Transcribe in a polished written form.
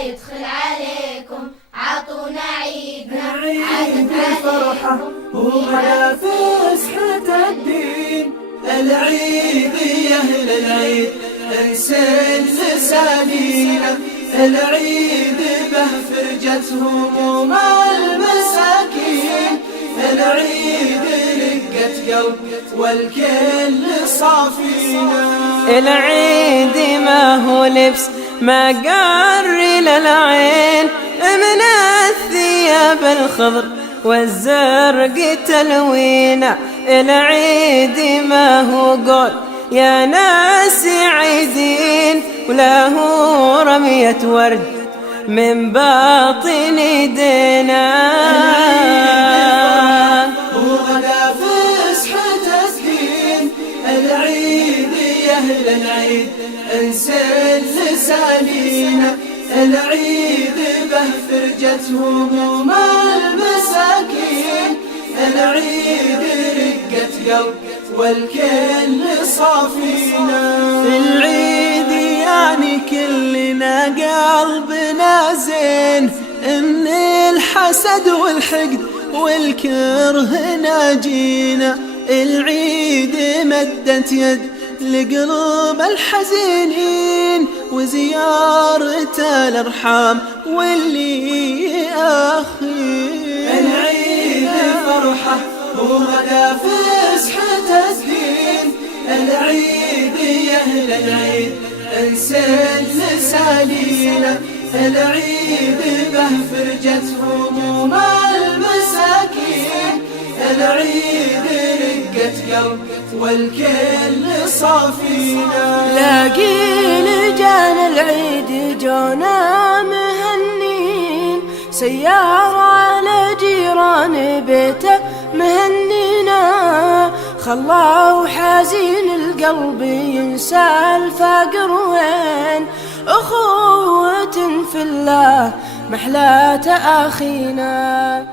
يدخل عليكم عطونا عيدنا. العيد فرحة وغدا فسحة الدين، العيد يا أهل العيد انسل لسانينا، العيد به فرجة هموم المساكين، العيد رقة قلب والكل صافينا. العيد ما هو لبس ما قر للعين، من الثياب الخضر والزرق تلوينا، العيد ما هو قول يا ناس عيدين، ولا هو رمية ورد من باطن يدينا. وغدا فسحة الدين، العيد يا أهل العيد انسل لسانينا، العيد به فرجة هموم المساكين، العيد رقة قلب والكل صافينا. العيد يعني كلنا قلبنا زين، ان الحسد والحقد والكره ناجينا، العيد مدت يد لقلوب الحزينين، وزيارة الأرحام واللي أخين. العيد فرحة وغدا فسحة الدين، العيد يا أهل العيد انسل لسانينا، العيد به فرجة هموم المساكين، العيد رقة قلب والكل صافينا. لاقي لجان العيد جونا مهنين، سيارة على جيران بيته مهنينا، خلاه حزين القلب ينسى الفقر وين، أخوة في الله محلى أخينا.